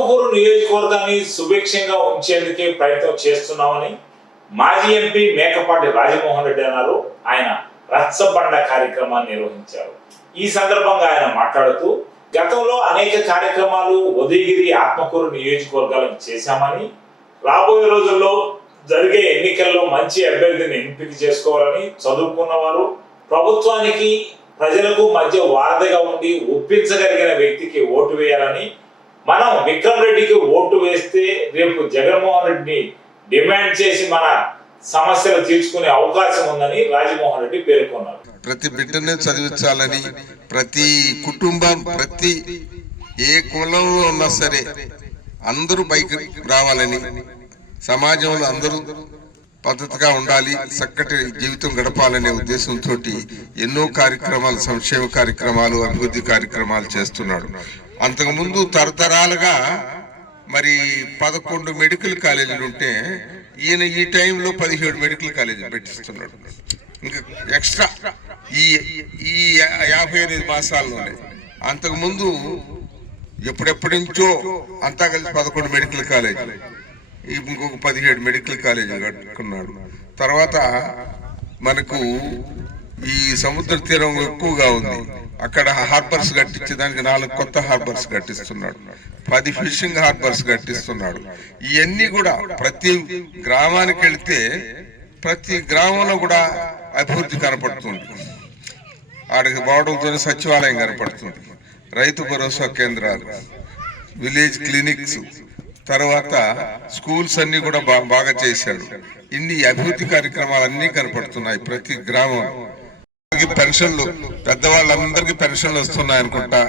ఆత్మకూరు నియోజకవర్గాన్ని సుభిక్షంగా ఉంచేందుకే ప్రయత్నం చేస్తున్నామని మాజీ ఎంపీ మేకపాటి రాజమోహన్ రెడ్డి అన్నారు. ఆయన రచ్చబండ కార్యక్రమాన్ని నిర్వహించారు. ఈ సందర్భంగా ఆయన మాట్లాడుతూ గతంలో అనేక కార్యక్రమాలు ఉదయగిరి ఆత్మకూరు నియోజకవర్గాలకు చేశామని, రాబోయే రోజుల్లో జరిగే ఎన్నికల్లో మంచి అభ్యర్థిని ఎంపిక చేసుకోవాలని, చదువుకున్నవారు ప్రభుత్వానికి ప్రజలకు మధ్య వారధిగా ఉండి ఒప్పించగలిగిన వ్యక్తికి ఓటు వేయాలని, మనం విక్రమ్ రెడ్డికి ఓటు వేస్తే రేపు జగన్మోహన్ రెడ్డిని డిమాండ్ చేసి మన సమస్యలు తీర్చుకునే అవకాశం ఉందని రాజమోహన్ రెడ్డి పేర్కొన్నారు. ప్రతి బిడ్డనే చదివించాలని, ప్రతి కుటుంబం, ప్రతి ఏ కులంలో ఉన్నా సరే అందరూ పైకి రావాలని, సమాజంలో అందరూ పద్ధతిగా ఉండాలి, చక్కటి జీవితం గడపాలనే ఉద్దేశంతో ఎన్నో కార్యక్రమాలు, సంక్షేమ కార్యక్రమాలు, అభివృద్ధి కార్యక్రమాలు చేస్తున్నాడు. అంతకుముందు తరతరాలుగా మరి 11 మెడికల్ కాలేజీలు ఉంటే ఈయన ఈ టైంలో 17 మెడికల్ కాలేజీలు పెట్టిస్తున్నాడు. ఇంకా ఎక్స్ట్రా ఈ 58 మాసాల్లోనే. అంతకుముందు ఎప్పుడెప్పటి నుంచో అంతా కలిసి 11 మెడికల్ కాలేజీలు, ఇంకొక 17 మెడికల్ కాలేజీలు కట్టుకున్నాడు. తర్వాత మనకు ఈ సముద్ర తీరం ఎక్కువగా ఉంది, అక్కడ హార్బర్స్ కట్టించేదానికి 4 కొత్త హార్బర్స్ కట్టిస్తున్నాడు, 10 ఫిషింగ్ హార్బర్స్ కట్టిస్తున్నాడు. ఇవన్నీ కూడా ప్రతి గ్రామానికి వెళితే ప్రతి గ్రామంలో కూడా అభివృద్ధి కనపడుతుంది. ఆడికి బావడంతో సచివాలయం కనపడుతుంది, రైతు భరోసా కేంద్రాలు, విలేజ్ క్లినిక్స్, తర్వాత స్కూల్స్ అన్ని కూడా బాగా చేశాడు. ఇన్ని అభివృద్ధి కార్యక్రమాలన్నీ కనపడుతున్నాయి ప్రతి గ్రామం. పెన్షన్లు, పెద్దవాళ్ళందరికీ పెన్షన్లు వస్తున్నాయి అనుకుంటా.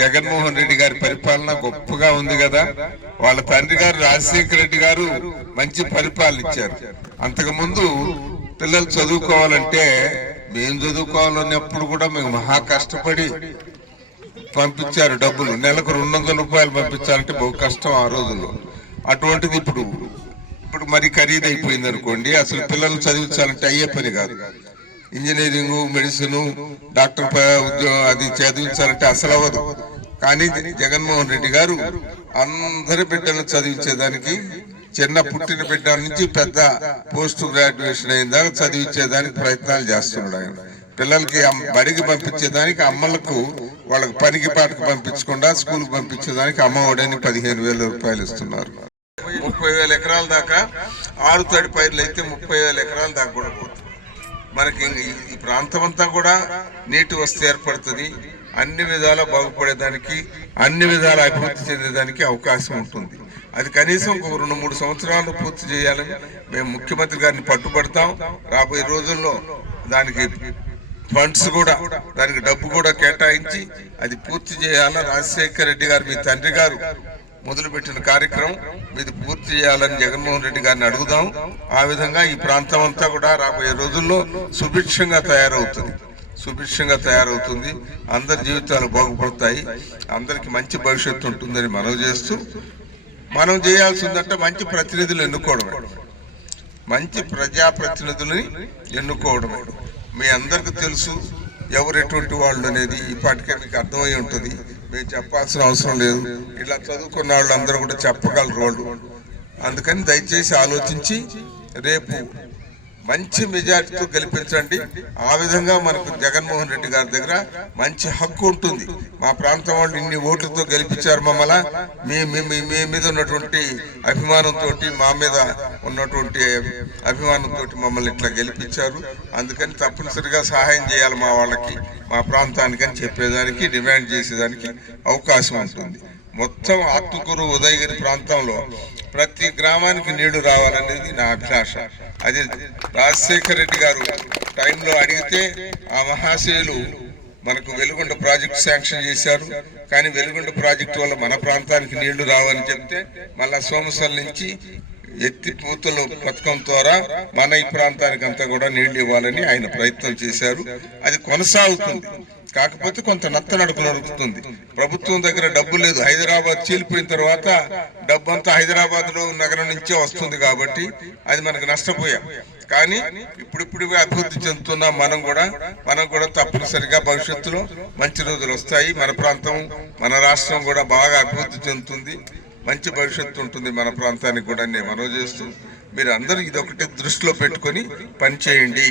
జగన్మోహన్ రెడ్డి గారి పరిపాలన గొప్పగా ఉంది కదా. వాళ్ళ తండ్రి గారు రాజశేఖర రెడ్డి గారు మంచి పరిపాలన ఇచ్చారు. అంతకు ముందు పిల్లలు చదువుకోవాలంటే, మేము చదువుకోవాలన్నప్పుడు కూడా మేము మహా కష్టపడి పంపించారు డబ్బులు. నెలకు 200 రూపాయలు పంపించాలంటే బహు కష్టం ఆ రోజుల్లో. అటువంటిది ఇప్పుడు మరి ఖరీదైపోయింది అనుకోండి. అసలు పిల్లలు చదివించాలంటే అయ్యే పని కాదు. ఇంజనీరింగ్, మెడిసిన్, డాక్టర్ ఉద్యోగం అది చదివించాలంటే అసలు అవ్వదు. కానీ జగన్మోహన్ రెడ్డి గారు అందరి బిడ్డలను చదివించేదానికి, చిన్న పుట్టిన బిడ్డ నుంచి పెద్ద పోస్ట్ గ్రాడ్యుయేషన్ అయిన దాకా చదివించేదానికి ప్రయత్నాలు చేస్తున్నాడు ఆయన. పిల్లలకి బడికి పంపించేదానికి, అమ్మలకు వాళ్ళకి పనికి పాటకు పంపించకుండా స్కూల్కి పంపించేదానికి అమ్మఒడని 15,000 రూపాయలు ఇస్తున్నారు. 30,000 ఎకరాల దాకా ఆరుతడి పైర్లు అయితే 30,000 ఎకరాల దాకా కూడా పోతుంది. మనకి ఈ ప్రాంతం అంతా కూడా నీటి వసతి ఏర్పడుతుంది. అన్ని విధాలా బాగుపడేదానికి, అన్ని విధాల అభివృద్ధి చెందేదానికి అవకాశం ఉంటుంది. అది కనీసం ఒక 2-3 సంవత్సరాలు పూర్తి చేయాలని మేము ముఖ్యమంత్రి గారిని పట్టుబడతాం. రాబోయే రోజుల్లో దానికి ఫండ్స్ కూడా, దానికి డబ్బు కూడా కేటాయించి అది పూర్తి చేయాలని రాజశేఖర రెడ్డి గారు, మీ తండ్రి గారు మొదలుపెట్టిన కార్యక్రమం మీది పూర్తి చేయాలని జగన్మోహన్ రెడ్డి గారిని అడుగుదాం. ఆ విధంగా ఈ ప్రాంతం అంతా కూడా రాబోయే రోజుల్లో సుభిక్షంగా తయారవుతుంది. అందరి జీవితాలు బాగుపడతాయి, అందరికి మంచి భవిష్యత్తు ఉంటుందని మనవి చేస్తూ, మనం చేయాల్సిందంటే మంచి ప్రతినిధులు ఎన్నుకోవడమే, మంచి ప్రజాప్రతినిధులని ఎన్నుకోవడమే. మీ అందరికి తెలుసు ఎవరు ఎటువంటి వాళ్ళు అనేది, ఇప్పటికే మీకు అర్థమై ఉంటుంది. మేము చెప్పాల్సిన అవసరం లేదు. ఇలా చదువుకున్న వాళ్ళు అందరూ కూడా చెప్పగలరు వాళ్ళు. అందుకని దయచేసి ఆలోచించి రేపు మంచి మెజార్టీతో గెలిపించండి. ఆ విధంగా మనకు జగన్మోహన్ రెడ్డి గారి దగ్గర మంచి హక్కు ఉంటుంది. మా ప్రాంతం వాళ్ళు ఇన్ని ఓట్లతో గెలిపించారు మమ్మల్ని, మీ మీద ఉన్నటువంటి అభిమానంతో, మా మీద ఉన్నటువంటి అభిమానంతో మమ్మల్ని ఇట్లా గెలిపించారు. అందుకని తప్పనిసరిగా సహాయం చేయాలి మా వాళ్ళకి, మా ప్రాంతానికి అని చెప్పేదానికి, డిమాండ్ చేసేదానికి అవకాశం ఉంటుంది. మొత్తం ఆత్మకూరు, ఉదయగిరి ప్రాంతంలో ప్రతి గ్రామానికి నీళ్లు రావాలనేది నా అభిలాష. అది రాజశేఖర రెడ్డి గారు టైంలో అడిగితే ఆ మహాశయులు మనకు వెలుగొండ ప్రాజెక్టు శాంక్షన్ చేశారు. కానీ వెలుగొండ ప్రాజెక్టు వల్ల మన ప్రాంతానికి నీళ్లు రావని చెప్తే మళ్ళా సోమసల్ నుంచి ఎత్తిపోతల పథకం ద్వారా మన ఈ ప్రాంతానికి అంతా కూడా నీళ్లు ఇవ్వాలని ఆయన ప్రయత్నం చేశారు. అది కొనసాగుతుంది. కాకపోతే కొంత నత్తనడుపు నడుపుతుంది. ప్రభుత్వం దగ్గర డబ్బు లేదు. హైదరాబాద్ చీలిపోయిన తర్వాత డబ్బు అంతా హైదరాబాద్ లో నగరం నుంచే వస్తుంది కాబట్టి అది మనకు నష్టపోయాం. కానీ ఇప్పుడు అభివృద్ధి చెందుతున్నాం. మనం కూడా తప్పనిసరిగా భవిష్యత్తులో మంచి రోజులు వస్తాయి. మన ప్రాంతం, మన రాష్ట్రం కూడా బాగా అభివృద్ధి చెందుతుంది. మంచి భవిష్యత్తు ఉంటుంది మన ప్రాంతానికి కూడా నేను మనవి చేస్తూ మీరు అందరూ ఇదొకటి దృష్టిలో పెట్టుకొని పనిచేయండి.